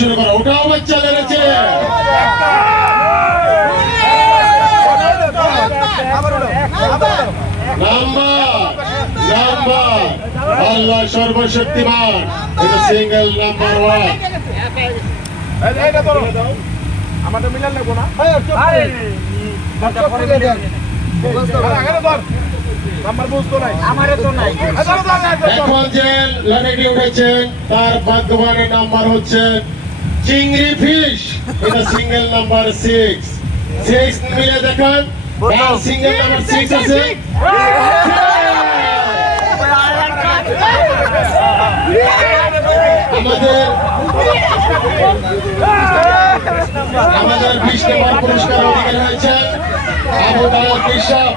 শুরু করো। ওটাও বাচ্চা লেগেছে। আল্লাহ সর্বশক্তিমান। এটা সিঙ্গেল নাম্বার ওয়ান। আমাদের মিলান লাগবো না। এখন যে লড়াইটি উঠেছেন তার ভাগ্যবানের নাম্বার হচ্ছে চিংড়ি ফিশ। এটা সিঙ্গেল নাম্বার 6 মিলে দেখান। সিঙ্গেল নাম্বার 6 আছে। আমাদের 20 নম্বর পুরস্কার অধিকারী হয়েছে আবু দাউদ বিশপ।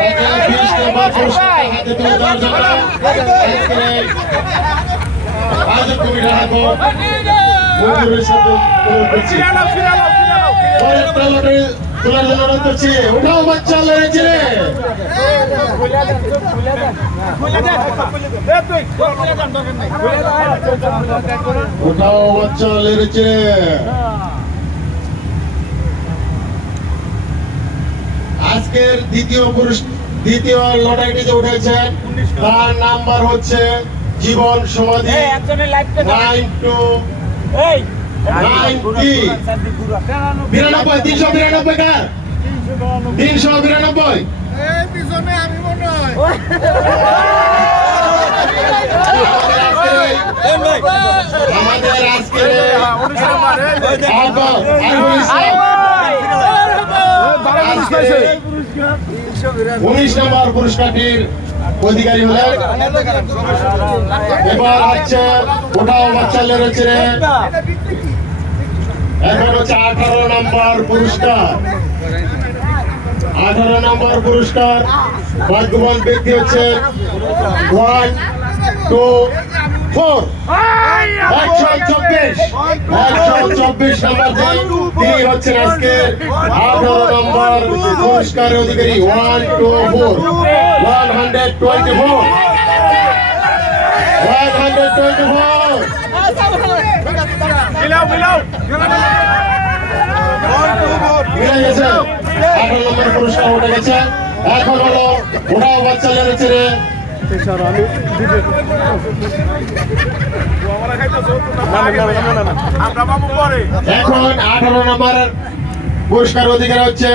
তাকে 20 নম্বর পুরস্কার হাতে তুলে দেওয়ার জন্য আজ কমিটি হাতে মঞ্জুরের সাথে তোলার জন্য অনুরোধ করছি। ওঠাও বাচ্চা লেগেছে রে। ওঠাও বাচ্চা লেগেছে রে। আজকের দ্বিতীয় লড়াইটিতে উঠেছেন তার নাম্বার হচ্ছে জীবন সমাধি 392 আমাদের আজকে 19 নম্বর পুরস্কারটির অধিকারী হলেন। এবার হচ্ছে ওটাও বাচ্চা লেগেছে। এখন হচ্ছে 18 নম্বর পুরস্কার। 18 নম্বর পুরস্কার ভাগ্যবান ব্যক্তি হচ্ছে 1 2 4 124 নম্বর। তিনি হচ্ছেন আজকে 18 নম্বর পুরস্কারের অধিকারী। 1 2 4 124 মিলে গেছে। 18 নম্বর পুরস্কার উঠে গেছে। এখন হলো ওটাও বাচ্চা লেগেছে রে। এখন 18 নম্বর পুরস্কার অধিকার হচ্ছে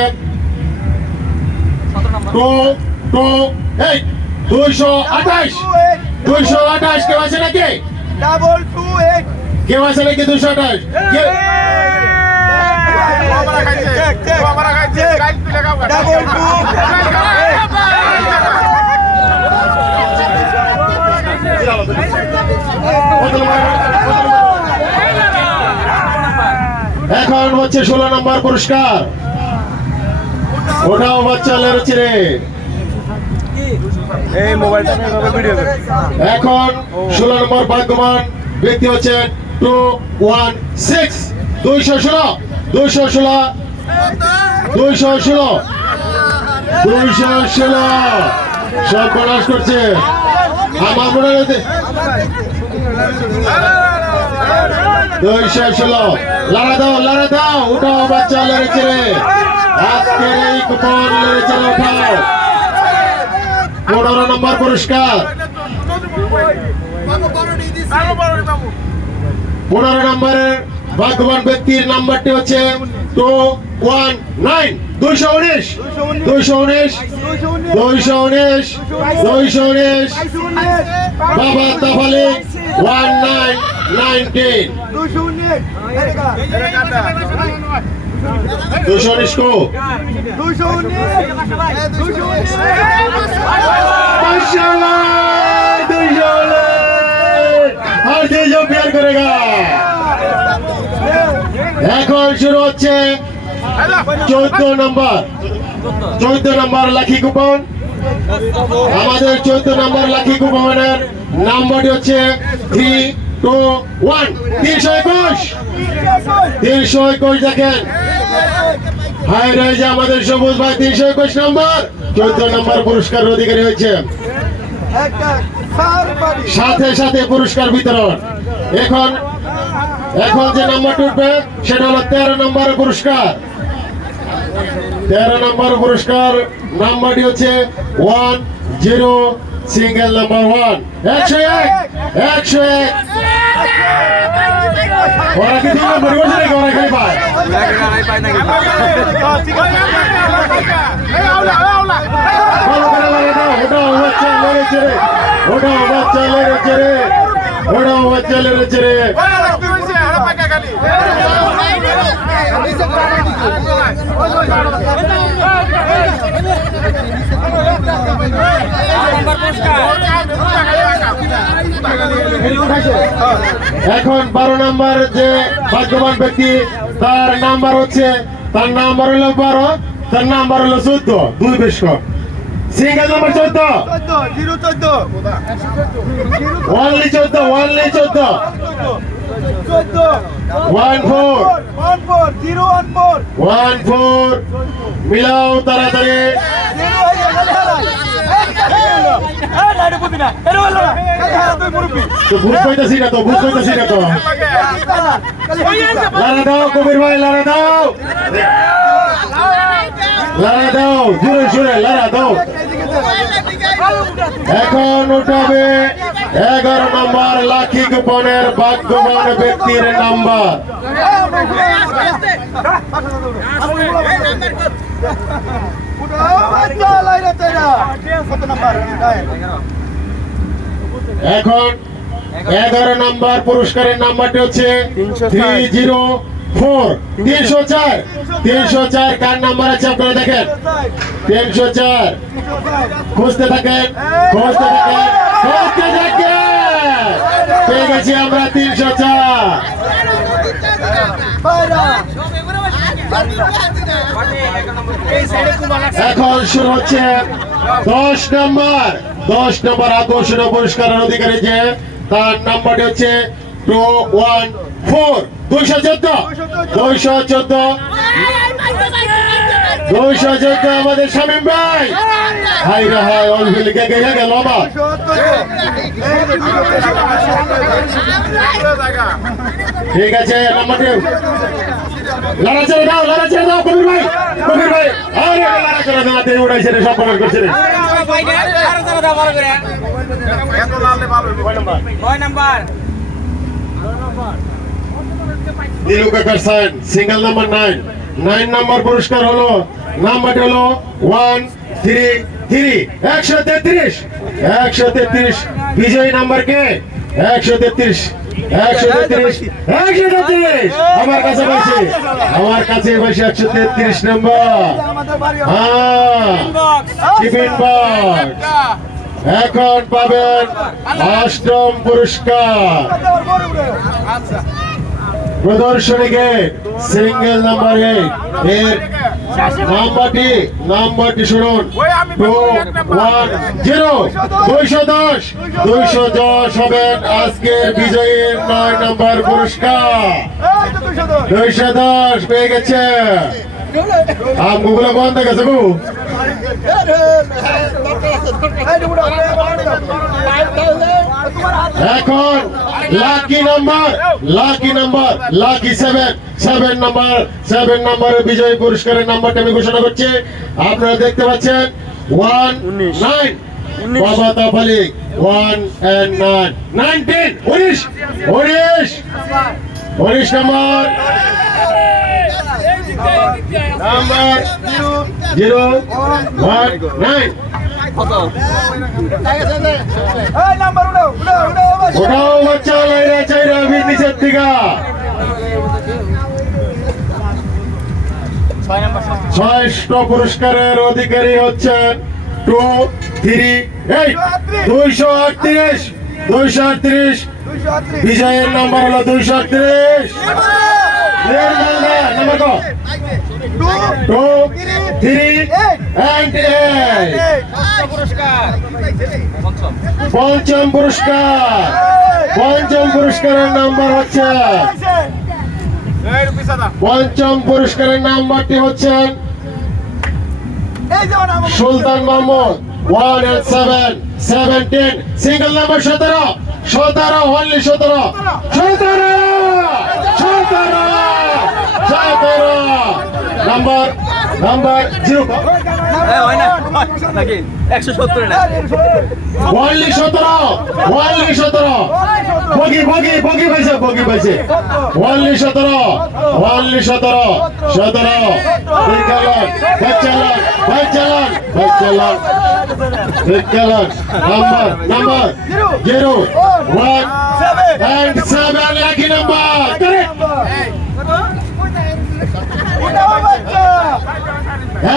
228 কেউ আছে নাকি? কেউ আছে নাকি? 228 এখন হচ্ছে 16 নম্বর পুরস্কার। ওটাও বাচ্চা লেগেছে রে। এখন 16 নম্বর ভাগ্যবান ব্যক্তি হচ্ছেন 216 সর্বনাশ করছে আমার মনে হচ্ছে 216 লড়া দাও উঠাও বাচ্চা লেগেছে রে। আজকে এই কুপন লেগেছে। উঠাও 15 নম্বর পুরস্কার। 15 নম্বরের ভাগ্যবান ব্যক্তির নাম্বারটি হচ্ছে 219 বাবা তাফালি 1919 219 को और जो प्यार करेगा। এখন শুরু হচ্ছে 14 নম্বর লাকি কুপন। আমাদের 14 নম্বর লাকি কুপনের নাম্বারটি হচ্ছে 321 321 দেখেন। হাই রয়েছে আমাদের সবুজ ভাই 321 নম্বর 14 নম্বর পুরস্কার অধিকারী হয়েছে। সাথে সাথে পুরস্কার বিতরণ। এখন এখন যে নাম্বারটি উঠবে সেটা হলো 13 নম্বরের পুরস্কার। 13 নম্বর পুরস্কার নাম্বারটি হচ্ছে 10 সিঙ্গেল নাম্বার 1 101 101। ওরা কি 3 নম্বর বসে নাকি ওরা খালি পায়? ভালো করে লাগে না, ওটাও বাচ্চা লেগেছে রে, ওটাও বাচ্চা লেগেছে রে, ওটাও বাচ্চা লেগেছে রে। এখন 12 নম্বর যে ভাগ্যবান ব্যক্তি তার নাম্বার হচ্ছে, তার নাম্বার হলো 12, তার নাম্বার হলো 14। 2 বেশ কম। সিঙ্গেল নাম্বার 14 only 14 14 মিলাও তাড়াতাড়ি। তো ভুল কইতাছি না তো, ভুল কইতাছি না তো। লারা দাও কবির ভাই, লারা দাও, লারা দাও, জোরে জোরে লারা দাও। এখন উঠাবে 11 নম্বর লাকি কুপনের ভাগ্যবান ব্যক্তির নাম্বার। এখন 11 নম্বর পুরস্কারের নাম্বারটি হচ্ছে 304 304 304। কার নাম্বার আছে আপনারা দেখেন, 304। খুঁজতে থাকেন, খুঁজতে থাকেন, খুঁজতে থাকেন। পেয়ে গেছি আমরা 304। এখন শুরু হচ্ছে 10 নম্বর আকর্ষণীয় পুরস্কারের অধিকারী যে তার নাম্বারটি হচ্ছে 214 214 214 আমাদের শামীম ভাই। হাই রে হাই, অলভিল কে গেল আমার। ঠিক আছে, নাম্বারটি লারা ছেড়ে দাও, লারা ছেড়ে দাও কবির ভাই, কবির ভাই। আরে লারা ছেড়ে দাও, তেল উড়াইছে রে, সব প্রকাশ করছে রে। দিলু কাকার সাইন সিঙ্গেল নাম্বার 9 নম্বর পুরস্কার হলো, নাম্বারটি হলো 133 133 133। বিজয়ী নাম্বার কে? 133 133 133। আমার কাছে পাইছি, আমার কাছে পাইছি 133 নম্বর। হ্যাঁ, টিফিন বক্স। এখন পাবেন 8ম পুরস্কার। প্রদর্শনীকে সিঙ্গেল নাম্বার 8 এর নাম্বারটি শুনুন 210 210 হবেন আজকের বিজয়ীর 9 নম্বর পুরস্কার। 210 পেয়ে গেছে। আমগুলো বন্ধ গেছে গো। এখন লাকি নাম্বার লাকি 7 নম্বরের বিজয়ী পুরস্কারের নাম্বারটা আমি ঘোষণা করছি। আপনারা দেখতে পাচ্ছেন 19 বাবা তাফালি 1 and 9 19 19 নম্বর 019। ওটাও বাচ্চা লাইরা চাইরা নিচের দিকা 6টা পুরস্কারের অধিকারী হচ্ছেন 238 238 238। বিজয়ের নাম্বার হলো 238। Number co 2 3 and 8। পঞ্চম পুরস্কারের নাম্বার হচ্ছে, পঞ্চম পুরস্কারের নাম্বারটি হচ্ছেন Sultan Mohammad 1 and 7। 17 single number 17 only 17 number 0 নাকি 170 না only 17 বগি পাইছে only 17 number 0 1 and 7 lucky number correct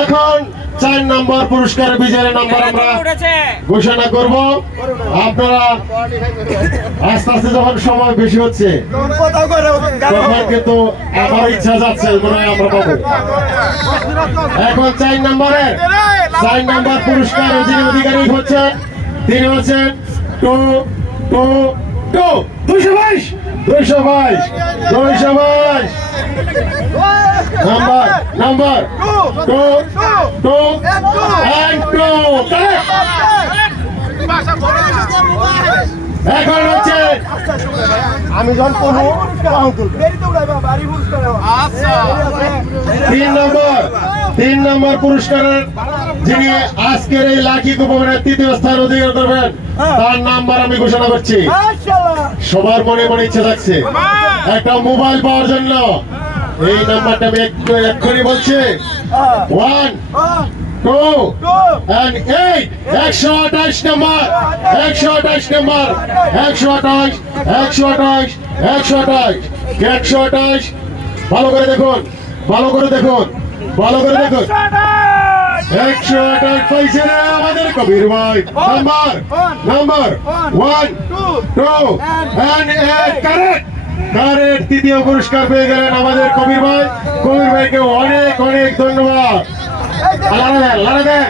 এখন 4 নম্বর পুরস্কার বিজয়ী নাম্বার আমরা ঘোষণা করব আপনারা আস্তে আস্তে যখন সময় বেশি হচ্ছে তখন কিন্তু আমার ইচ্ছা যাচ্ছে মনে হয় আমরা পাবো এখন 4 নম্বর পুরস্কার যিনি অধিকারী হচ্ছেন তিনি হচ্ছেন 222 number 2 and 2 এখন হচ্ছে আমি যখন কোনো তিন নম্বর পুরস্কারের যিনি আজকের এই লাকি কুপনের তৃতীয় স্থান অধিকার করবেন তার নাম্বার আমি ঘোষণা করছি সবার মনে ইচ্ছে থাকছে একটা মোবাইল পাওয়ার জন্য এই নাম্বারটা আমি এক্ষুনি বলছি 1 2 and 8 128 নাম্বার 128 ভালো করে দেখুন 128 পাইছে রে আমাদের কবির ভাই নাম্বার 1 2 and 8 কারেক্ট তৃতীয় পুরস্কার পেয়ে গেলেন আমাদের কবির ভাইকে অনেক ধন্যবাদ লারা দেন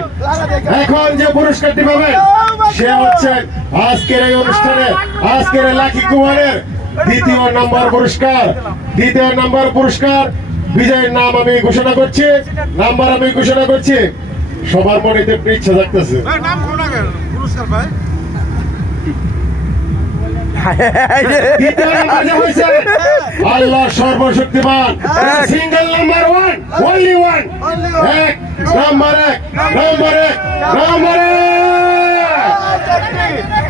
এখন যে পুরস্কারটি পাবেন সে হচ্ছেন আজকের এই অনুষ্ঠানে আজকের লাকি কুমারের দ্বিতীয় নম্বর পুরস্কার বিজয়ের নাম আমি ঘোষণা করছি সবার মনে একটু ইচ্ছা থাকতেছে দ্বিতীয় নাম্বার যে হয়েছে আল্লাহ সর্বশক্তিমান সিঙ্গেল নাম্বার 1 only 1 নাম্বার 1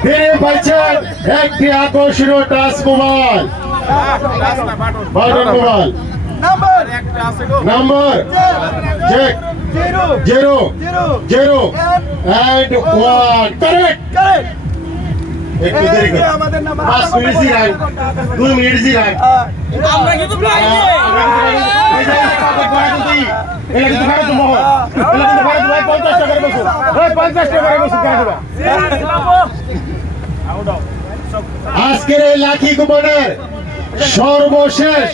তিনি পাইছেন একটি আকর্ষণীয় touch mobile number check 0 and 1 correct একটু দেরি করে 5 মিনিট জিরান 2 মিনিট জিরান আমরা কিন্তু প্রায় আজকের এই লাকি কুপনের সর্বশেষ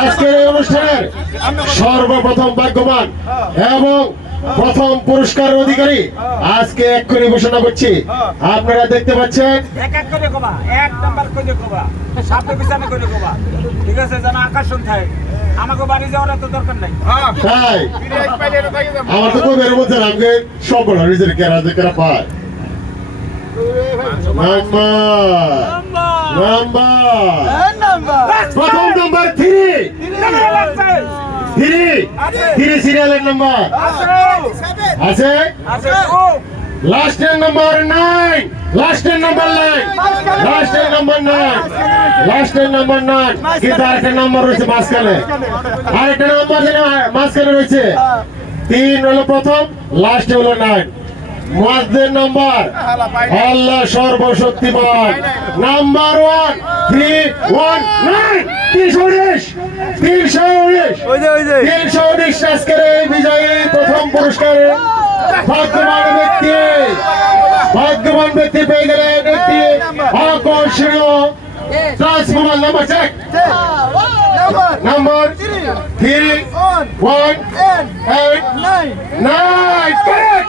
আজকের এই অনুষ্ঠানের সর্বপ্রথম ভাগ্যবান এবং প্রথম পুরস্কারের অধিকারী আজকে এক্ষুনি ঘোষণা করছি আপনারা দেখতে পাচ্ছেন এক করে কবা এক নাম্বার করে কবা সামনে পিছনে করে কবা ঠিক আছে যেন আকর্ষণ থাকে আমাকে বাড়ি যাওয়ার তো দরকার নাই তাই আমার তো কবে বলছেন আমাকে সব বলা নিজের কেরা পায় প্রথম নাম্বার 3 সিরিয়ালের নাম্বার আছে লাস্টের নাম্বার 9 কিন্তু আরেকটা নাম্বার রয়েছে মাঝখানে রয়েছে 3 হলো প্রথম লাস্টে হলো 9 মুয়াজ্জিন নাম্বার আল্লাহ সর্বশক্তিমান নাম্বার 1 319 আজকের এই বিজয়ী প্রথম পুরস্কারে ভাগ্যবান ব্যক্তি পেয়ে গেলেন একটি আকর্ষণীয় touch mobile number check number 3 1 8 9